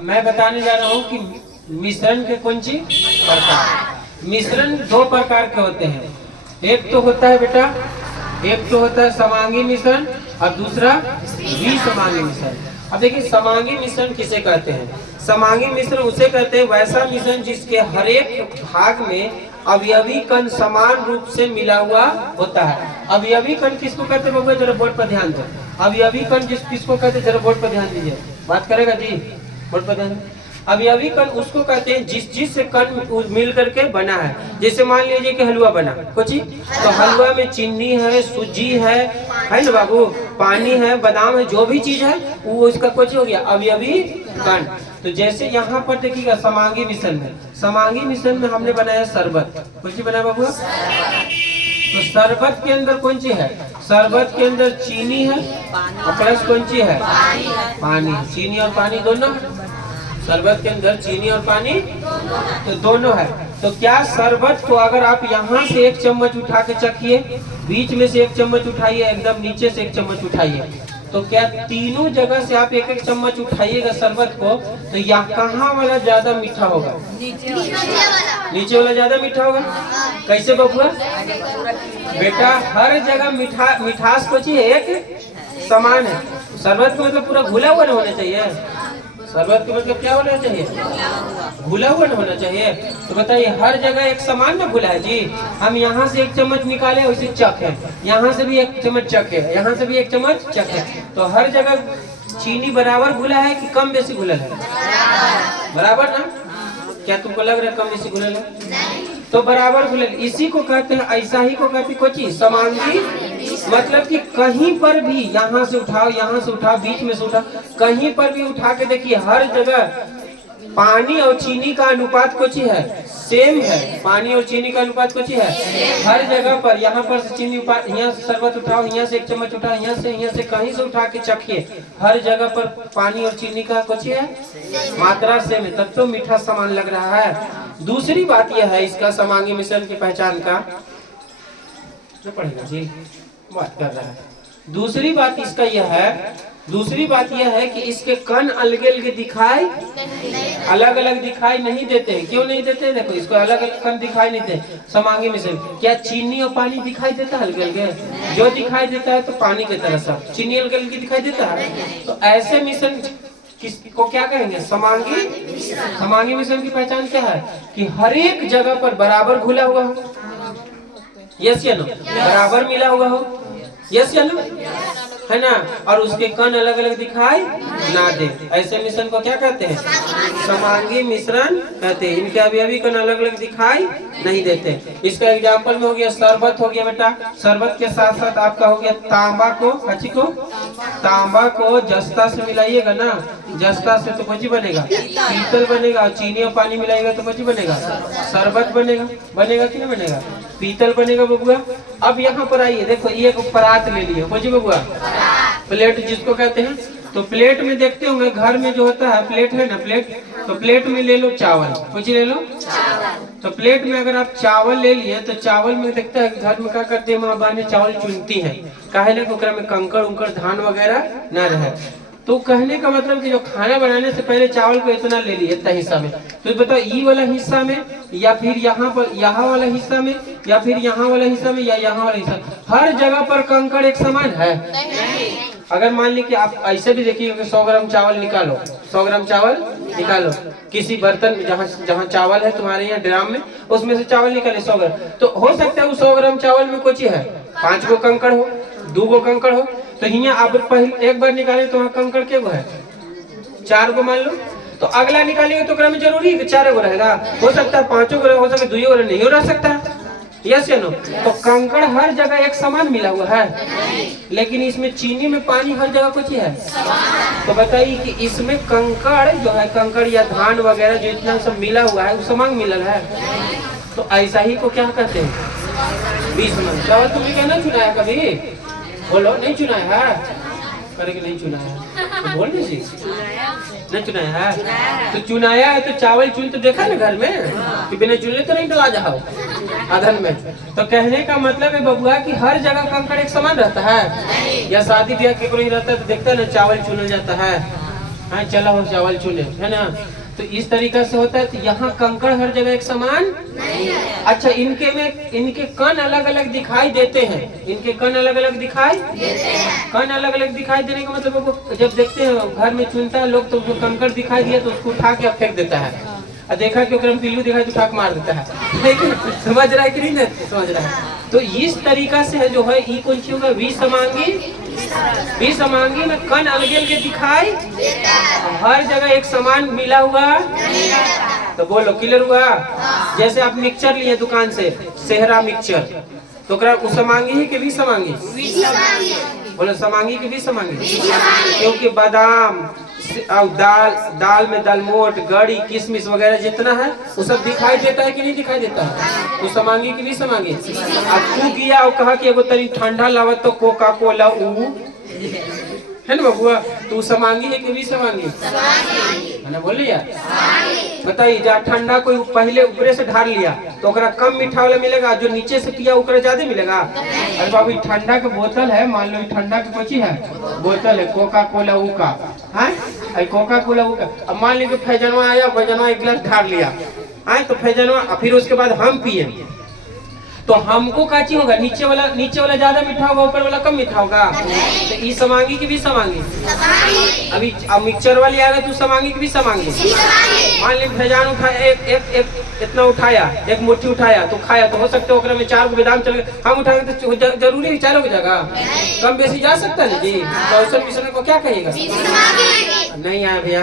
मैं बताने जा रहा हूँ कि मिश्रण के कौन सी प्रकार। मिश्रण दो प्रकार के होते हैं। एक तो होता है बेटा, एक तो होता है समांगी मिश्रण और दूसरा विसमांगी मिश्रण। अब देखिए समांगी मिश्रण किसे कहते हैं। समांगी मिश्रण उसे कहते हैं वैसा मिश्रण जिसके हर एक भाग में अवयवी कण समान रूप से मिला हुआ होता है। अवयवी कण किसको कहते हैं बाबू, जरा बोर्ड पर ध्यान दो। अवयवी कण किसको कहते हैं, जरा बोर्ड पर ध्यान दीजिए, बात करेगा जी, बोर्ड पर ध्यान। अवयवी कण उसको कहते हैं जिस कण मिल करके बना है। जैसे मान लीजिए कि हलवा बना कुछ, तो हलवा में चीनी है, सूजी है ना बाबू, पानी है, बादाम है, जो भी चीज है वो इसका कुछ हो गया अवयवी कण। तो जैसे यहाँ पर देखिएगा समांगी मिश्रण में, समांगी मिश्रण में हमने बनाया शरबत। कुछ बनाया बाबू, तो शरबत के अंदर कौन सी है, शरबत के अंदर चीनी है और प्लस कौन सी है, पानी। चीनी और पानी दोनों, शरबत के अंदर चीनी और पानी तो दोनों है। तो क्या शरबत को अगर आप यहाँ से एक चम्मच उठा के चखिए, बीच में से एक चम्मच उठाइए, एकदम नीचे से एक चम्मच उठाइए, तो क्या तीनों जगह से आप एक एक चम्मच उठाइएगा शरबत को, तो यहाँ कहाँ वाला ज्यादा मीठा होगा, नीचे वाला ज्यादा मीठा होगा। कैसे बबुआ बेटा, हर जगह मिठास को चाहिए एक समान है। शरबत का मतलब पूरा घुला हुआ नहीं होना चाहिए, शरबत का मतलब क्या होना चाहिए, घुला हुआ नहीं होना चाहिए। तो बताइए हर जगह एक समान ना घुला है जी। हम यहाँ से एक चम्मच निकाले उसे चख है, यहाँ से भी एक चम्मच चख है, यहाँ से भी एक चम्मच चख है, तो हर जगह चीनी बराबर घुला है कि कम बेसी घुला है, बराबर ना। क्या तुमको लग रहा है कम बेसी घुला है, तो बराबर घुले। इसी को कहते हैं, ऐसा ही को कहते हैं कोची समांगी। मतलब कि कहीं पर भी यहाँ से उठाओ, यहाँ से उठाओ, बीच में से उठाओ, कहीं पर भी उठा के देखिए हर जगह पानी और चीनी का अनुपात कुछ है, सेम है। पानी और चीनी का अनुपात कुछ है हर जगह पर। यहाँ पर से चीनी, यहाँ से शरबत उठाओ, यहाँ से एक चम्मच उठाओ, यहाँ से कहीं से उठा के चखिए, हर जगह पर पानी और चीनी का कुछ है मात्रा सेम है, तब तो मीठा समान लग रहा है। दूसरी बात यह है इसका समांगी मिश्रण की पहचान का, जो पढ़ेगा जी बात कर रहा है। दूसरी बात इसका यह है, दूसरी बात यह है कि इसके कण अलग अलग दिखाई, अलग अलग दिखाई नहीं देते हैं। क्यों नहीं देते हैं, देखो इसको अलग अलग कण दिखाई नहीं देते समांगी मिश्रण। क्या चीनी और पानी दिखाई देता है अलग अलग, जो दिखाई देता है तो पानी की तरह सब चीनी अलग अलग दिखाई देता है। तो ऐसे मिश्रण किसको क्या कहेंगे, समांगी। समांगी मिश्रण की पहचान क्या है कि हर एक जगह पर बराबर घुला हुआ हो, यस या नो, बराबर मिला हुआ हो, यस या नो, है ना, और उसके कण अलग अलग दिखाई ना दे। ऐसे मिश्रण को क्या कहते हैं, समांगी मिश्रण कहते हैं। इनके अवयवी कण अलग अलग दिखाई नहीं देते। इसका एग्जाम्पल में हो गया शरबत, हो गया बेटा। शरबत के साथ साथ आपका हो गया तांबा को, अच्छी को तांबा को जस्ता से मिलाइएगा ना, जस्ता से तो कुछ बनेगा, पीतल बनेगा। चीनी और पानी मिलाइएगा तो कुछ बनेगा, शरबत बनेगा। बनेगा कि नहीं बनेगा, पीतल बनेगा बबुआ। अब यहाँ पर आइए, देखो ये परात ले लिए, कुछ बबुआ, प्लेट जिसको कहते हैं। तो प्लेट में देखते होंगे घर में जो होता है प्लेट है ना, प्लेट, तो प्लेट में ले लो चावल, कुछ ले लो। तो प्लेट में अगर आप चावल ले लिए तो चावल में देखता है घर में क्या करते हैं, माँ बहनें चावल चुनती हैं, काहे ना ओकरा में कंकड़ उंकड़ धान वगैरह न रहे। तो कहने का मतलब कि जो खाना बनाने से पहले चावल को इतना ले लिए, इतना हिस्सा में, तो बताओ ई वाला हिस्सा में या फिर यहाँ पर यहाँ वाला हिस्सा में या फिर यहाँ वाला हिस्सा में या यहाँ वाला हिस्सा, हर जगह पर कंकड़ एक समान है। अगर मान ली कि आप ऐसे भी देखिए कि 100 ग्राम चावल निकालो, 100 ग्राम चावल निकालो किसी बर्तन में, जहाँ चावल है तुम्हारे यहाँ ड्राम में, उसमें से चावल निकाले 100 ग्राम, तो हो सकता है वो 100 ग्राम चावल में कुछ है 5 गो कंकड़ हो, 2 गो कंकड़ हो। तो यहाँ आप पहले एक बार निकाले तो वहाँ कंकड़ के गो है 4 गो मान लो, तो अगला निकालेंगे तो में जरूरी है कि 4 गो रहेगा, हो सकता है 5 गो हो सकता है 2 गो नहीं हो रह सकता है, यस या नो। तो कंकड़ हर जगह एक समान मिला हुआ है, लेकिन इसमें चीनी में पानी हर जगह कुछ है। तो बताइए कि इसमें कंकड़ जो है, कंकड़ या धान वगैरह जो इतना सब मिला हुआ है वो समान मिलल है। तो ऐसा ही को क्या कहते हैं, 20 मन चावल। तुमने क्या नहीं चुनाया कभी, बोलो नहीं चुनाया है, करे कि नहीं चुनाया है, तो बोल दीजिए नहीं चुनाया है। तो चुनाया है तो चावल चुन तो देखा ना घर में, कि बिना चुने तो नहीं डला जाओ अधन में। तो कहने का मतलब है बबुआ कि हर जगह कंकड़ एक समान रहता है, या शादी ब्याह के कोई रहता है तो देखता है ना चावल चुना जाता है, हाँ चला हो चावल चुने, है ना। तो इस तरीका से होता है। तो यहाँ कंकड़ हर जगह एक समान नहीं है। अच्छा, इनके कण अलग अलग दिखाई देते हैं। इनके कण अलग अलग दिखाई देते हैं। कण अलग अलग दिखाई देने का मतलब वो जब देखते हैं घर में चुनता है लोग, तो कंकड़ दिखाई दिया तो उसको उठा के फेंक देता है। और देखा कि ओकरा में पिल्लू दिखाई तो ठाक मार देता है। लेकिन समझ रहा है कि नहीं समझ रहा है। तो इस तरीका से है जो है ई कौन सी होगा, विसमांगी। विसमांगी में कण अलग अलग दिखाई, हर जगह एक समान मिला हुआ। तो बोलो क्लियर हुआ। जैसे आप मिक्सचर लिए दुकान से, सेहरा मिक्सचर, तो समांगी है कि विसमांगी? बोलो समांगी की विसमांगी। क्योंकि बादाम और दाल में दालमोट, गड़ी, किशमिश वगैरह जितना है वो सब दिखाई देता है कि नहीं दिखाई देता है? तो समांगी की विसमांगी। अब तू किया और कहा कि एगो तरी ठंडा लावत तो कोका कोला है ना बबुआ, तू समांगी है कि विसमांगी? है ना, बोलिए यार। बताइए, जहाँ ठंडा कोई पहले ऊपरे से ढार लिया तो ओकरा कम मीठा वाला मिलेगा, जो नीचे से पिया ओकरा ज्यादा मिलेगा। अरे बाबू ठंडा का बोतल है, मान लो ठंडा की कोची है बोतल है, कोका कोला ऊ का है, कोका कोला ऊ का। अब मान लीजिए फैजनवा आया, फैजनवा एक गिलास ढार लिया है, तो फैजनवा फिर उसके बाद हम पिए, तो हमको का चीज होगा, नीचे वाला ज्यादा मीठा होगा, ऊपर वाला कम मीठा होगा। तो ई समांगी की भी समांगी। अभी अब मिक्सचर वाली आएगा तो समांगी की भी समांगी। मान लीजिए फैजान उठाया, एक इतना उठाया, एक मुट्ठी उठाया तो खाया, तो हो सकता है ओकरा में 4 बादाम चल गए, हम उठाएंगे तो जरूरी है 4 जगह, कम बेसी जा सकता है जी। तो मिश्रण को क्या कहिएगा? नहीं आया भैया,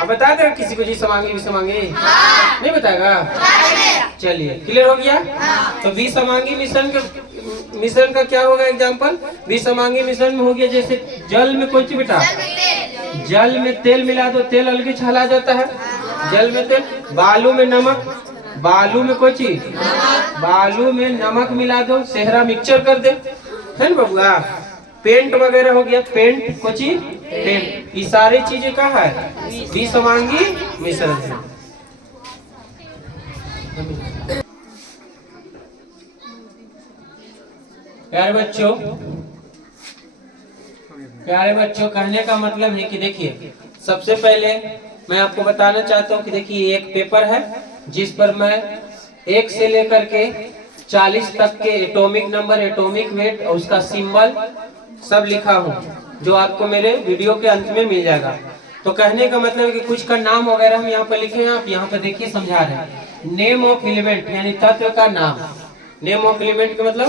अब बता दे किसी को जी समांगी विसमांगी नहीं बताएगा। चलिए क्लियर हो गया। तो विसमांगी मिश्रण का क्या होगा एग्जांपल? विसमांगी मिश्रण में हो गया जैसे जल में कोई बेटा, जल में तेल मिला दो, तेल अलग छला जाता है। जल में तेल, बालू में नमक, बालू में कोई चीज, बालू में नमक मिला दो, सेहरा मिक्सचर कर दे, है ना बबुआ। पेंट वगैरह हो गया, पेंट कोची पेंट, ये सारी चीजें का है विसमांगी मिश्रण है। प्यारे बच्चों, कहने का मतलब है कि देखिए, सबसे पहले मैं आपको बताना चाहता हूँ कि देखिए एक पेपर है जिस पर मैं 1 से लेकर के 40 तक के एटॉमिक नंबर, एटॉमिक वेट और उसका सिंबल सब लिखा हूँ, जो आपको मेरे वीडियो के अंत में मिल जाएगा। तो कहने का मतलब है कि कुछ का नाम वगैरह हम यहाँ पर लिखे हैं, आप यहाँ पर देखिए समझा रहे हैं। नेम ऑफ एलिमेंट यानी तत्व का नाम। नेम ऑफ एलिमेंट का मतलब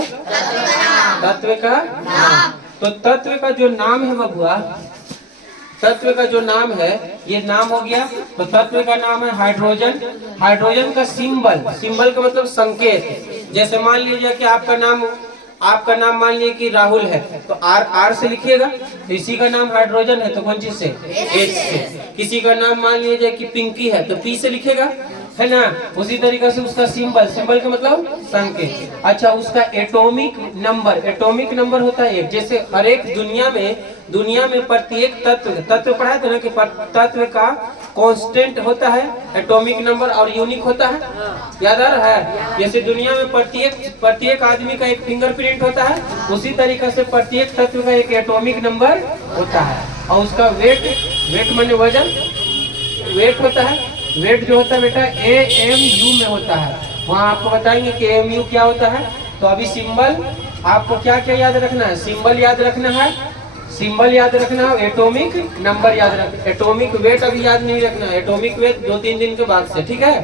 तत्व का नाम। तो तत्व का जो नाम है बबुआ, तत्व का जो नाम है, ये नाम हो गया। तो तत्व का नाम है हाइड्रोजन। हाइड्रोजन का सिंबल, सिंबल का मतलब संकेत। जैसे मान लीजिए कि आपका नाम मान लीजिए कि राहुल है, तो आर से लिखिएगा। तो इसी का नाम हाइड्रोजन है तो कौन चीज से? एच से। किसी का नाम मान लीजिए कि पिंकी है तो पी से लिखेगा, है ना। उसी तरीके से उसका सिंबल, सिंबल का मतलब संकेत। अच्छा, उसका एटॉमिक नंबर होता है 1। जैसे हर एक दुनिया में प्रत्येक तत्व पढ़ा था ना कि तत्व का कांस्टेंट होता है एटॉमिक नंबर और यूनिक होता है, याद आ रहा है। जैसे दुनिया में प्रत्येक आदमी का एक फिंगरप्रिंट होता है, उसी तरीके से प्रत्येक तत्व का एक एटॉमिक नंबर होता है। और उसका वेट माने वजन, वेट होता है। वेट जो होता है बेटा AMU में होता है। वहाँ आपको बताएंगे कि AMU क्या होता है। तो अभी सिंबल आपको क्या क्या याद रखना है? सिंबल याद रखना है, सिंबल याद रखना है, एटॉमिक नंबर याद रखना। एटॉमिक वेट अभी याद नहीं रखना है, एटॉमिक वेट 2-3 दिन के बाद से, ठीक है।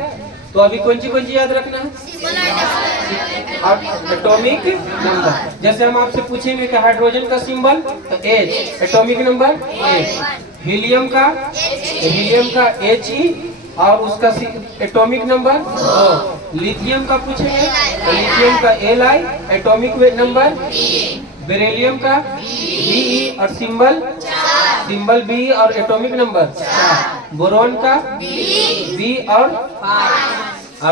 तो अभी कौन सी याद रखना है? और एटॉमिक नंबर। जैसे हम आपसे पूछेंगे कि हाइड्रोजन का सिंबल तो H, एटॉमिक नंबर 1। हीलियम का He और उसका एटॉमिक नंबर 2। लिथियम का पूछेंगे तो लिथियम का Li, एटॉमिक नंबर। बेरिलियम का Be और सिंबल B और एटॉमिक नंबर 4। बोरॉन का B और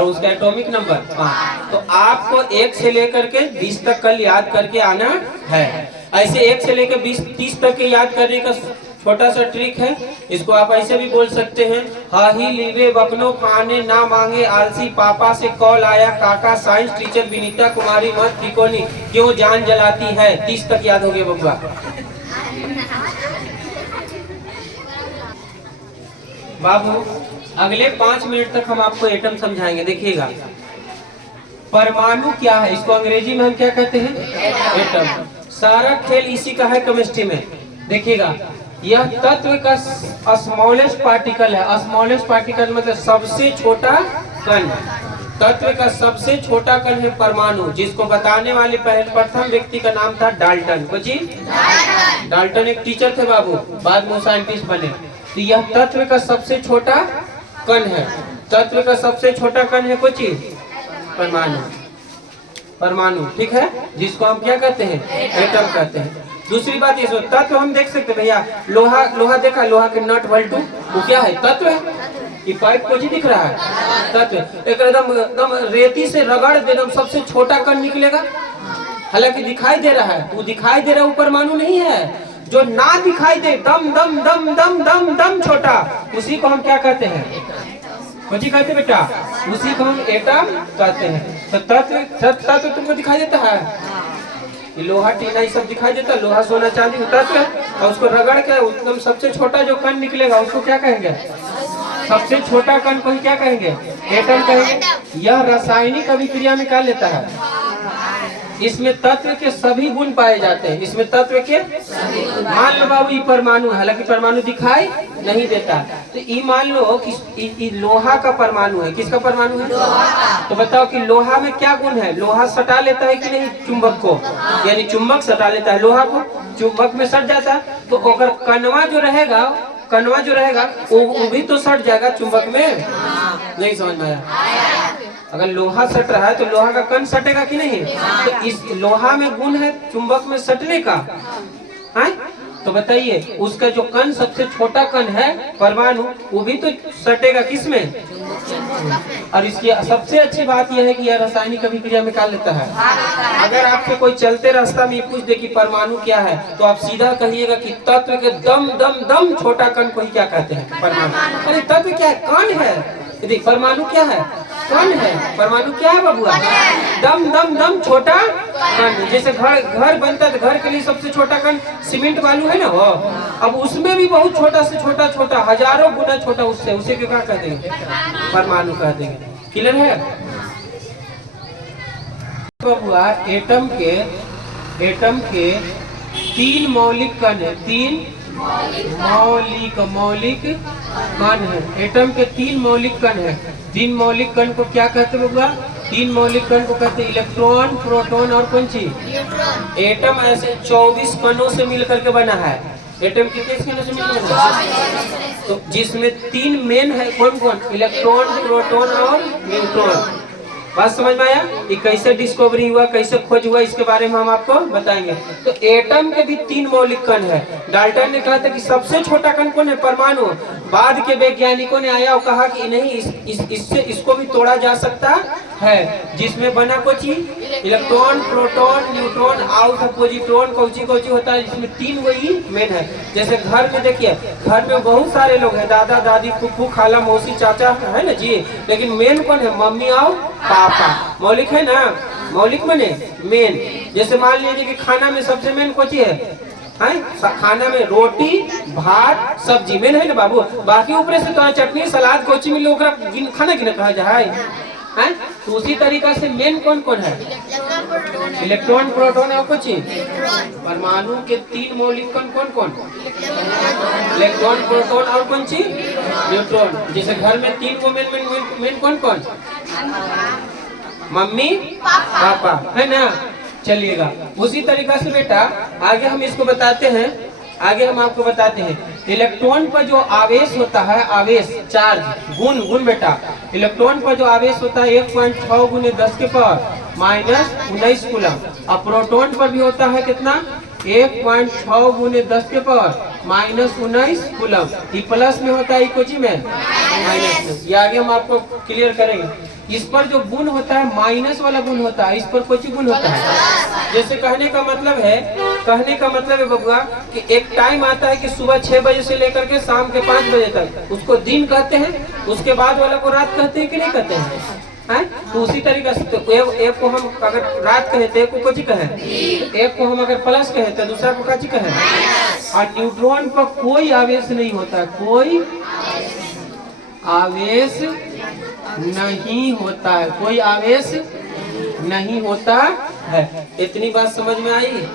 उसका एटॉमिक नंबर 5। तो आपको 1 से लेकर के 20 तक कल याद करके आना है। ऐसे 1 से लेकर 20-30 तक के याद करने का छोटा सा ट्रिक है। इसको आप ऐसे भी बोल सकते हैं, हाही लीवे बकनो खाने ना मांगे आलसी, पापा से कॉल आया काका, साइंस टीचर विनीता कुमारी मत तिकोनी क्यों जान जलाती है। 30 तक याद हो गया बब्बा। बाबू अगले 5 मिनट तक हम आपको एटम समझाएंगे। देखिएगा परमाणु क्या है, इसको अंग्रेजी में हम क्या कहते हैं, एटम। सारा खेल इसी का है केमिस्ट्री में। देखिएगा यह तत्व का स्मॉलेस्ट पार्टिकल है। स्मॉलेस्ट पार्टिकल मतलब सबसे छोटा कण। तत्व का सबसे छोटा कण है परमाणु, जिसको बताने वाले प्रथम व्यक्ति का नाम था डाल्टन। कुछ डाल्टन एक टीचर थे बाबू, बाद में साइंटिस्ट बने। तो यह तत्व का सबसे छोटा कण है। तत्व का सबसे छोटा कण है कुछ परमाणु। परमाणु ठीक है, जिसको हम क्या कहते हैं, एटम कहते हैं। दूसरी बात ये तत्व हम देख सकते हैं भैया, लोहा, लोहा देखा, लोहा के नट बल्टू वो क्या है, तत्व है। ये पाइप कुछ दिख रहा है, तत्व। एकदम एकदम रेती से रगड़ दे एकदम सबसे छोटा कण निकलेगा, हालांकि दिखाई दे रहा है, वो दिखाई दे रहा है, वो परमाणु नहीं है। जो ना दिखाई दे दम दम दम दम दम दम छोटा, उसी को हम क्या कहते हैं, कुछ कहते बेटा, उसी को हम एटम कहते हैं। तो तत्व तुमको दिखाई देता है, ये लोहा टीना ये सब दिखाई देता है, लोहा सोना चांदी तत्व है। और उसको रगड़ के एकदम सबसे छोटा जो कण निकलेगा उसको क्या कहेंगे, सबसे छोटा कण को क्या कहेंगे, एटम कहेंगे। यह रासायनिक अभिक्रिया में क्या लेता है, इसमें तत्व के सभी गुण पाए जाते हैं। इसमें तत्व के मान लो बाबू ये परमाणु है, हालांकि परमाणु दिखाई नहीं देता। तो ये मान लो कि लोहा का परमाणु है। किसका परमाणु है, तो बताओ कि लोहा में क्या गुण है, लोहा सटा लेता है कि नहीं चुंबक को, यानी चुंबक सटा लेता है लोहा को, चुंबक में सट जाता है। तो अगर कणवा जो रहेगा, कणवा जो रहेगा वो भी तो सट जाएगा चुंबक में। नहीं समझ में आया, अगर लोहा सट रहा है तो लोहा का कण सटेगा कि नहीं। तो इस लोहा में गुण है चुंबक में सटने का है। तो बताइए उसका जो कण सबसे छोटा कण है परमाणु, वो भी तो सटेगा किसमें, और इसकी सबसे अच्छी बात यह है कि यह रासायनिक अभिक्रिया में क्या लेता है। अगर आपसे कोई चलते रास्ता में पूछ दे कि परमाणु क्या है, तो आप सीधा कहिएगा कि तत्व के दम दम दम छोटा कण को ही क्या कहते हैं, परमाणु। अरे तत्व क्या है, कण है। यदि परमाणु क्या है, कण है। परमाणु क्या है बबुआ, दम दम दम छोटा कण। जैसे घर बनता है, घर के लिए सबसे छोटा कण सीमेंट बालू है ना, वो अब उसमें भी बहुत छोटा से छोटा छोटा हजारों गुना छोटा उससे, उसे क्या कह देंगे, परमाणु कह देंगे। क्लियर है बबुआ। एटम के 3 मौलिक कण है, 3 मौलिक कण है। एटम के 3 मौलिक कण है। 3 मौलिक कण को क्या कहते हैं बबुआ, 3 मौलिक कण को कहते हैं इलेक्ट्रॉन, प्रोटॉन और कौन सी, एटम। ऐसे 24 कणों से मिलकर के बना है। एटम कितने कणों से मिलकर बना है, तो जिसमें 3 मेन है, कौन कौन, इलेक्ट्रॉन, प्रोटॉन और न्यूट्रॉन। बात समझ में आया, ये कैसे डिस्कवरी हुआ, कैसे खोज हुआ, इसके बारे में हम आपको बताएंगे। तो एटम के भी 3 मौलिक कण है। डाल्टन ने कहा था कि सबसे छोटा कण कौन है, परमाणु। बाद के वैज्ञानिकों ने आया और कहा कि नहीं, इससे इसको भी तोड़ा जा सकता है, जिसमें बना कुछ इलेक्ट्रॉन, प्रोटॉन, न्यूट्रॉन और पॉजिट्रॉन, कौची होता है, जिसमें 3 वही मेन है। जैसे घर में देखिए, घर में बहुत सारे लोग हैं, दादा दादी, फूफू, खाला, मौसी, चाचा है ना जी, लेकिन मेन कौन है, मम्मी और पापा। मौलिक है ना, मौलिक मने मेन। जैसे मान लीजिए कि खाना में सबसे मेन कोची है, खाना में रोटी, भात, सब्जी मेन है ना बाबू। बाकी ऊपर से तो चटनी, सलाद, कोची मिले खाना गिना कहा जाए है। तो उसी तरीका से मेन कौन कौन है, इलेक्ट्रॉन, प्रोटॉन और कुछ। परमाणु के 3 मौलिक कण कौन कौन, इलेक्ट्रॉन, प्रोटॉन और कौन सी, न्यूट्रॉन। जैसे घर में 3 को मेन कौन कौन, मम्मी, पापा है ना। चलिएगा उसी तरीका से बेटा आगे हम इसको बताते हैं, आगे हम आपको बताते हैं। इलेक्ट्रॉन पर जो आवेश होता है, आवेश, चार्ज, गुण बेटा, इलेक्ट्रॉन पर जो आवेश होता है 1.6 × 10 के पावर -19 कूलम। और प्रोटॉन पर भी होता है कितना, 1.6 × 10 के पावर -19 कूलम। ये प्लस में होता है, कोची में माइनस में। ये आगे हम आपको क्लियर करेंगे। इस पर जो गुण होता है माइनस वाला गुण होता है, इस पर कोई गुण होता है। जैसे कहने का मतलब है बबुआ कि एक टाइम आता है कि सुबह 6 बजे से लेकर के शाम के 5 बजे तक, उसको दिन कहते हैं। उसके बाद वाला को रात कहते हैं कि नहीं कहते हैं। तो उसी तरीके से तो एक को हम अगर रात कहे तो एक को कोची कहे, एक को हम अगर प्लस कहे तो दूसरा को काची कहे। और न्यूट्रॉन पर कोई आवेश नहीं होता, कोई आवेश नहीं होता है, कोई आवेश नहीं होता है। इतनी बात समझ में आई।